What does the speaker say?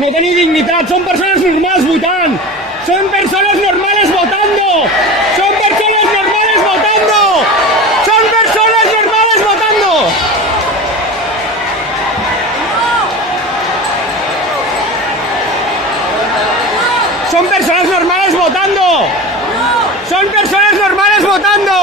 no tenéis dignitat, són persones normals votant, són persones normales votando, són persones normales votando, són persones normales votando. Son personas normales votando. Son personas normales votando.